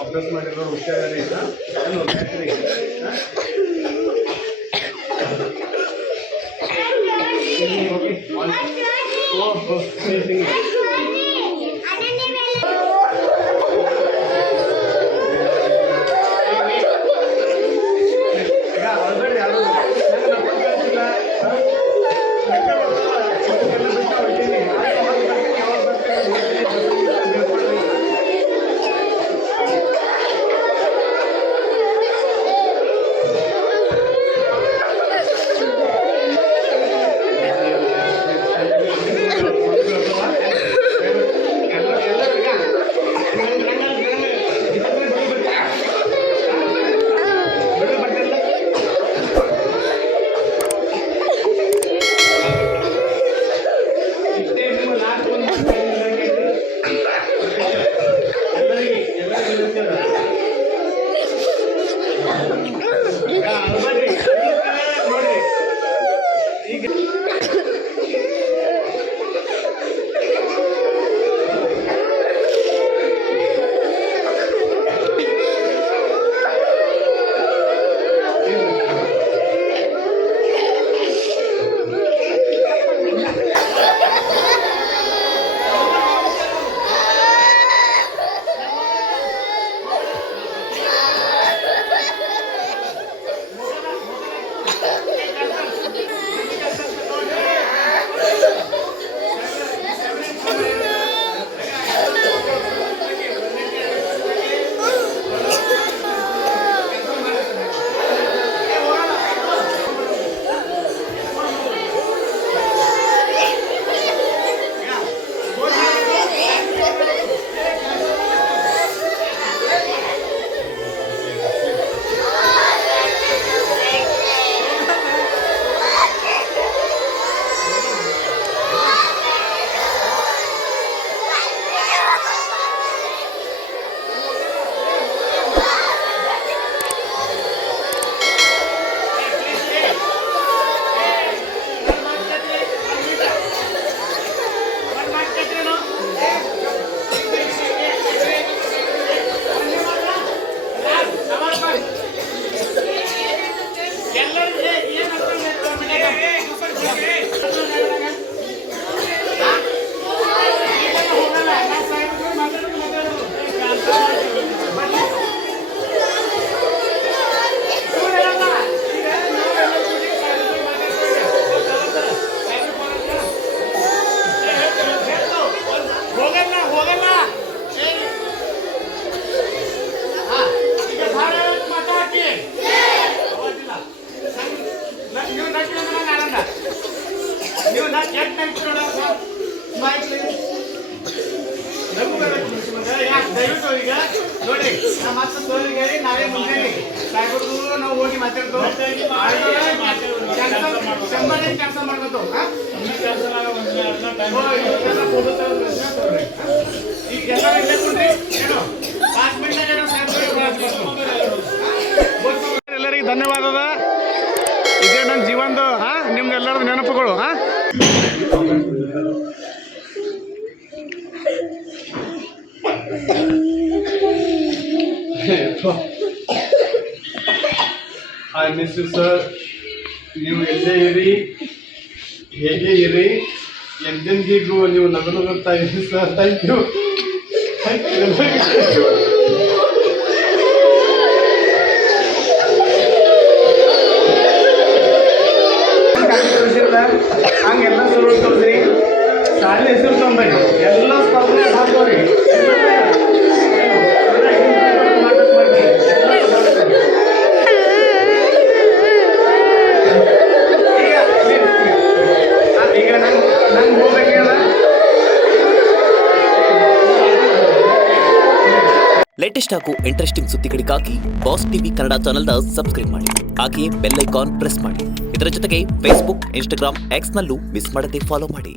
ಅಭ್ಯಾಸ ಮಾಡಿರೋ ಹುಷಾರಿಲ್ಲ ದಯವಿಟ್ಟು ಈಗ ನೋಡಿ ನಮ್ಮ ಮತ್ತೆ ಸೋಲಿಗೆ ನಾವೇ ಮುಂದೆ ಸಾಯ್ಬಿಟ್ಟು ನಾವು ಹೋಗಿ ಮಾತಾಡ್ತು ಕೆಲಸ ಮಾಡ್ಬೇಕು ಈಗ ಎಲ್ಲ ಏನು 5 ಎಲ್ಲರಿಗೂ ಧನ್ಯವಾದದ. ಇದೇ ನನ್ನ ಜೀವನದ ನಿಮ್ಗೆಲ್ಲರದು ನೆನಪುಗಳು. I miss you, sir. ನೀವು ಎಲ್ಲೇ ಇರಿ, ಹೇಗೆ ಇರಿ, ಎಂದೆಂದಿಗೂ ನೀವು ನಗುತ್ತಾ ಇರಿ ಸರ್. Thank you. ಹಂಗೆಲ್ಲ ಶುರು ತೋರಿಸ್ರಿ, ಶಾಲೆ ಹೆಸರು ತೊಗೊಂಬರಿ, ಎಲ್ಲ ಸ್ಪರ್ಧೆ ಹಾಕೋರಿ. ಈಗ ನಂಗೆ ಹೋಗ್ಬೇಕಲ್ಲ. ಲೇಟೆಸ್ಟ್ ಹಾಗೂ ಇಂಟ್ರೆಸ್ಟಿಂಗ್ ಸುದ್ದಿಗಳಿಗಾಗಿ ಬಾಸ್ ಟಿವಿ ಕನ್ನಡ ಚಾನೆಲ್ನ ಸಬ್ಸ್ಕ್ರೈಬ್ ಮಾಡಿ. ಹಾಗೆಯೇ ಬೆಲ್ ಐಕಾನ್ ಪ್ರೆಸ್ ಮಾಡಿ. ಇದರ ಜೊತೆಗೆ ಫೇಸ್ಬುಕ್, ಇನ್ಸ್ಟಾಗ್ರಾಮ್, ಎಕ್ಸ್ನಲ್ಲೂ ಮಿಸ್ ಮಾಡದೆ ಫಾಲೋ ಮಾಡಿ.